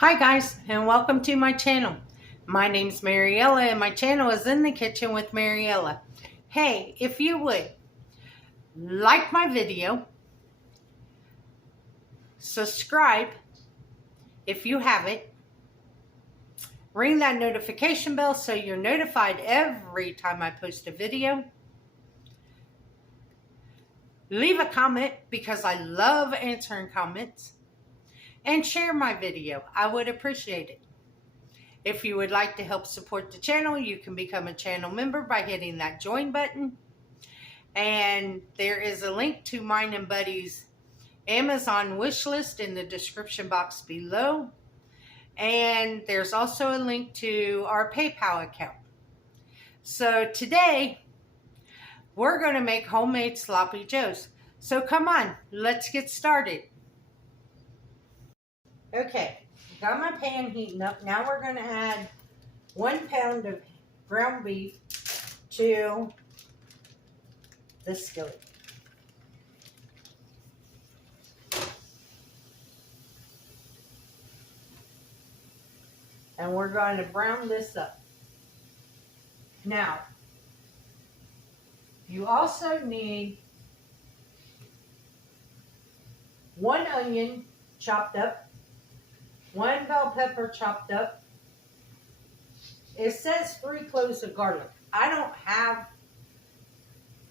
Hi guys, and welcome to my channel. My name's Mariella and my channel is In the Kitchen with Mariella. Hey, if you would like my video, subscribe if you haven't, ring that notification bell so you're notified every time I post a video. Leave a comment because I love answering comments, and share my video. I would appreciate it. If you would like to help support the channel, you can become a channel member by hitting that join button. And there is a link to mine and Buddy's Amazon wish list in the description box below. And there's also a link to our PayPal account. So today, we're going to make homemade sloppy joes. So come on, let's get started. Okay, got my pan heating up. Now we're going to add 1 pound of ground beef to the skillet. And we're going to brown this up. Now, you also need 1 onion chopped up, 1 bell pepper chopped up. It says 3 cloves of garlic. I don't have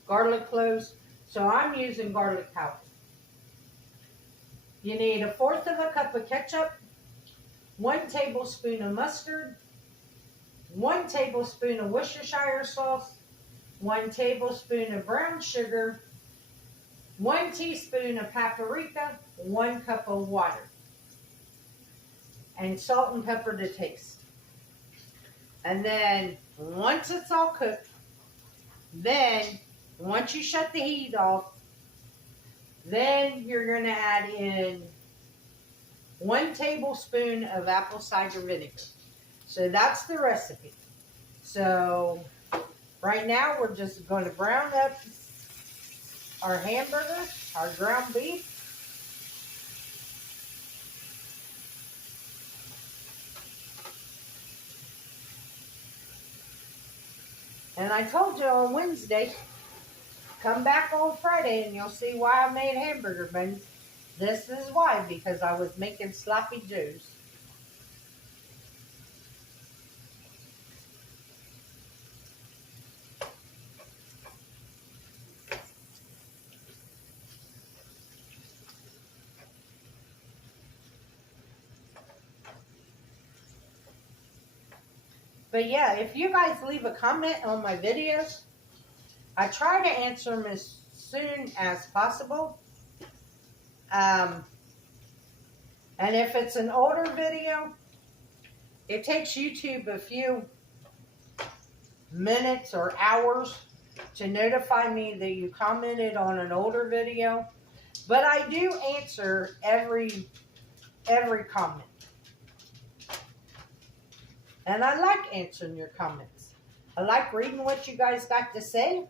garlic cloves, so I'm using garlic powder. You need 1/4 of a cup of ketchup, 1 tablespoon of mustard, 1 tablespoon of Worcestershire sauce, 1 tablespoon of brown sugar, 1 teaspoon of paprika, 1 cup of water, and salt and pepper to taste. And then once it's all cooked, then once you shut the heat off, then you're going to add in 1 tablespoon of apple cider vinegar. So that's the recipe. So right now we're just going to brown up our hamburger, our ground beef. And I told you on Wednesday, come back on Friday and you'll see why I made hamburger buns. This is why, because I was making sloppy joes. But yeah, if you guys leave a comment on my videos, I try to answer them as soon as possible. And if it's an older video, it takes YouTube a few minutes or hours to notify me that you commented on an older video. But I do answer every comment. And I like answering your comments. I like reading what you guys got to say.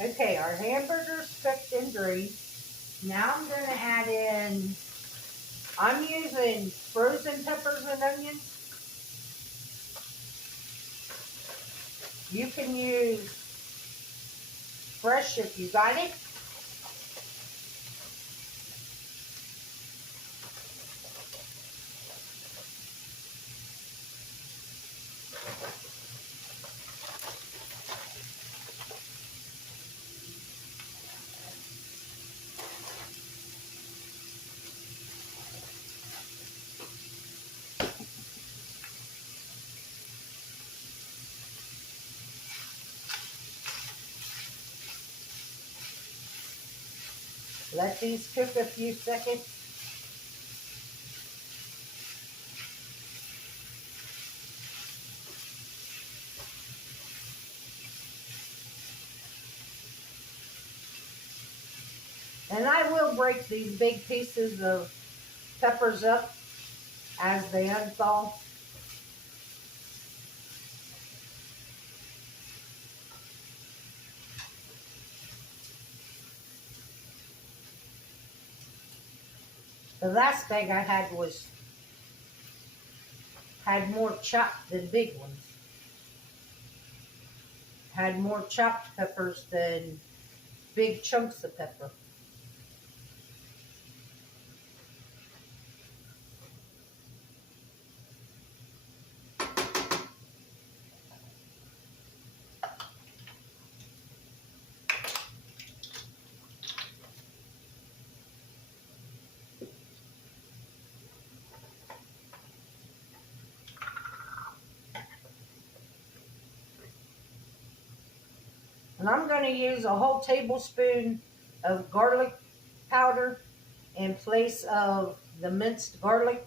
Okay, our hamburger's cooked and green. Now I'm going to add in, I'm using frozen peppers and onions. You can use fresh if you got it. Let these cook a few seconds. And I will break these big pieces of peppers up as they unthaw. The last bag I had had more chopped than big ones. Had more chopped peppers than big chunks of pepper. And I'm going to use a whole tablespoon of garlic powder in place of the minced garlic.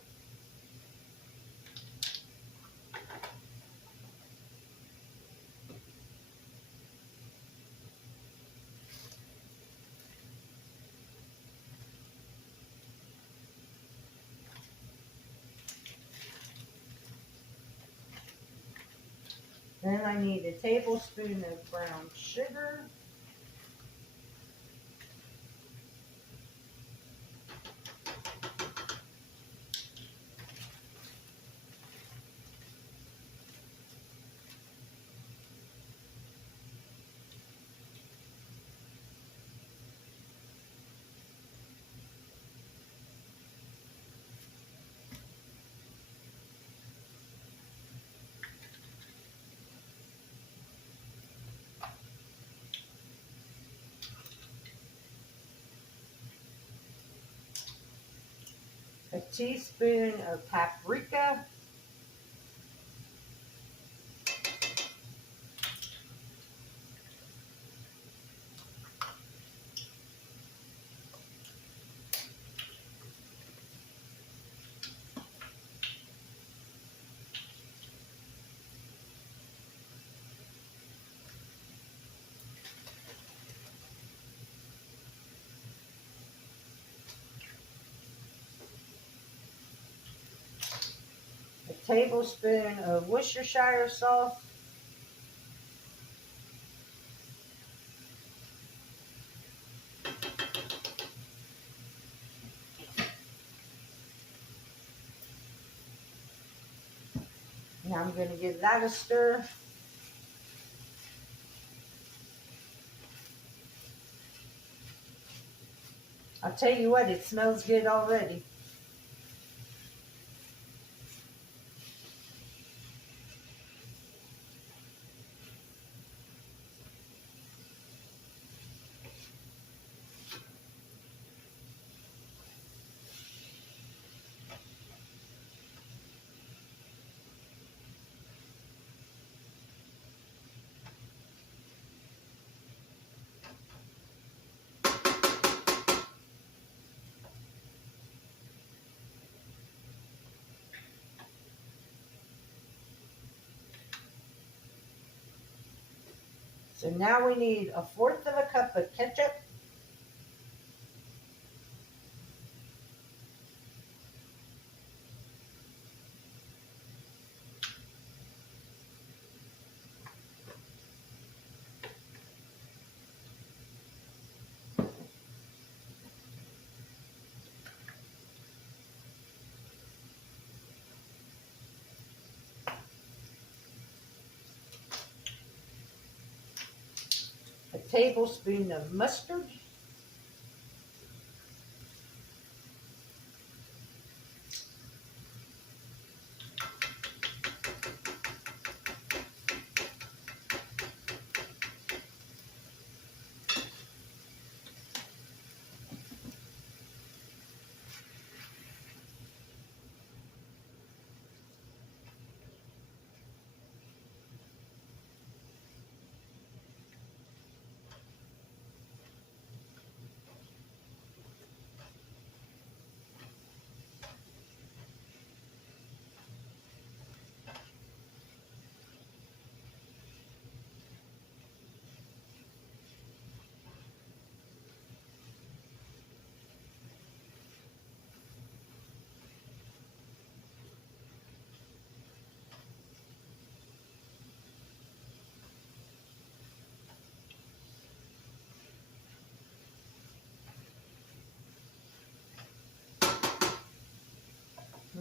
Then I need a tablespoon of brown sugar. A teaspoon of paprika. A tablespoon of Worcestershire sauce. Now I'm going to give that a stir. I'll tell you what, it smells good already. So now we need 1/4 of a cup of ketchup. A tablespoon of mustard.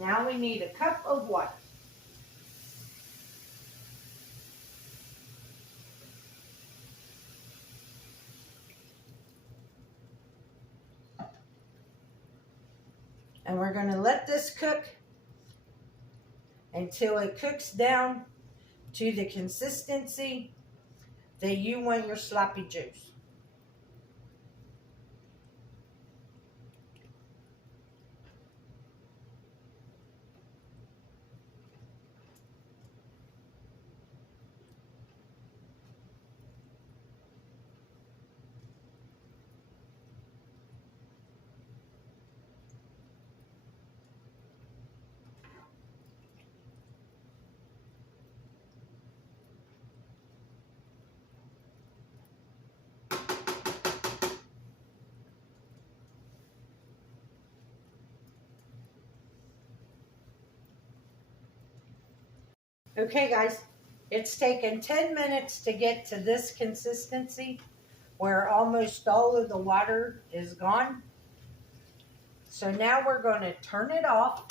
Now we need a cup of water. And we're going to let this cook until it cooks down to the consistency that you want your sloppy joes. Okay guys, it's taken 10 minutes to get to this consistency where almost all of the water is gone. So now we're going to turn it off.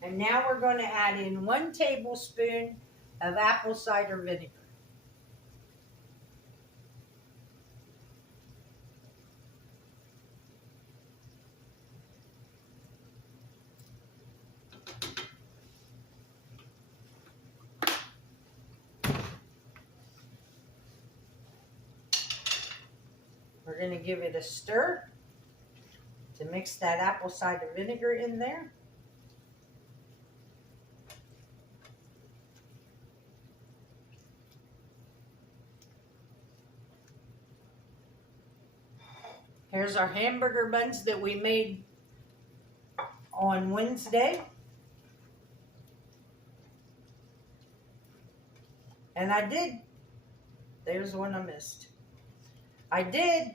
And now we're going to add in 1 tablespoon of apple cider vinegar. We're going to give it a stir to mix that apple cider vinegar in there. Here's our hamburger buns that we made on Wednesday. And there's one I missed. I did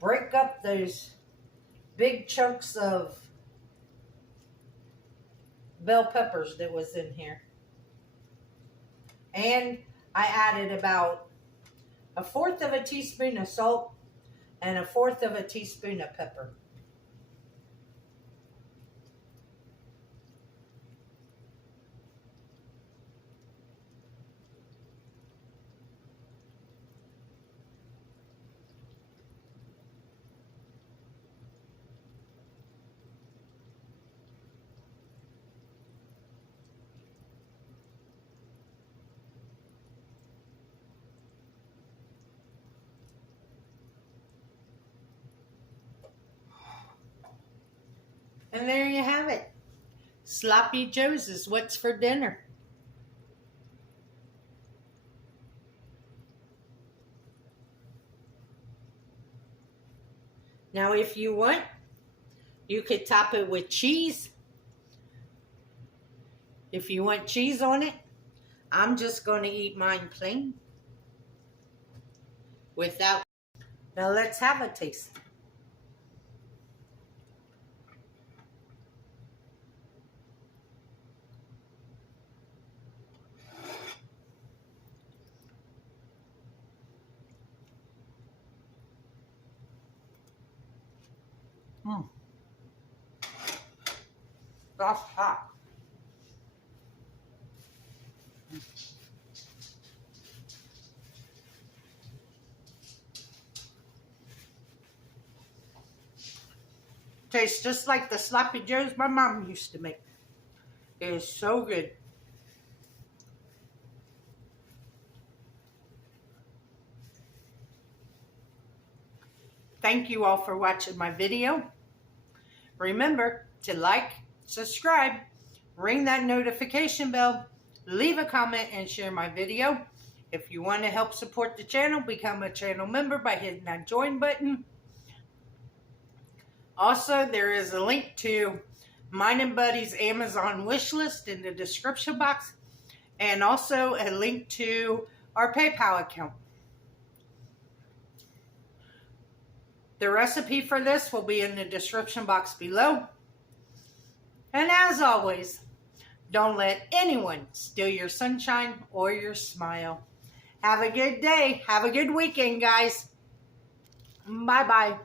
break up those big chunks of bell peppers that was in here. And I added about 1/4 of a teaspoon of salt and 1/4 of a teaspoon of pepper. And there you have it. Sloppy Joe's is what's for dinner. Now if you want, you could top it with cheese. If you want cheese on it, I'm just going to eat mine plain. Without. Now let's have a taste. That's hot. Tastes just like the sloppy joes my mom used to make. It is so good. Thank you all for watching my video. Remember to like, subscribe, ring that notification bell, leave a comment, and share my video. If you want to help support the channel, become a channel member by hitting that join button. Also, there is a link to mine and Buddy's Amazon wish list in the description box, and also a link to our PayPal account. The recipe for this will be in the description box below. And as always, Don't let anyone steal your sunshine or your smile. Have a good day. Have a good weekend, guys. Bye-bye.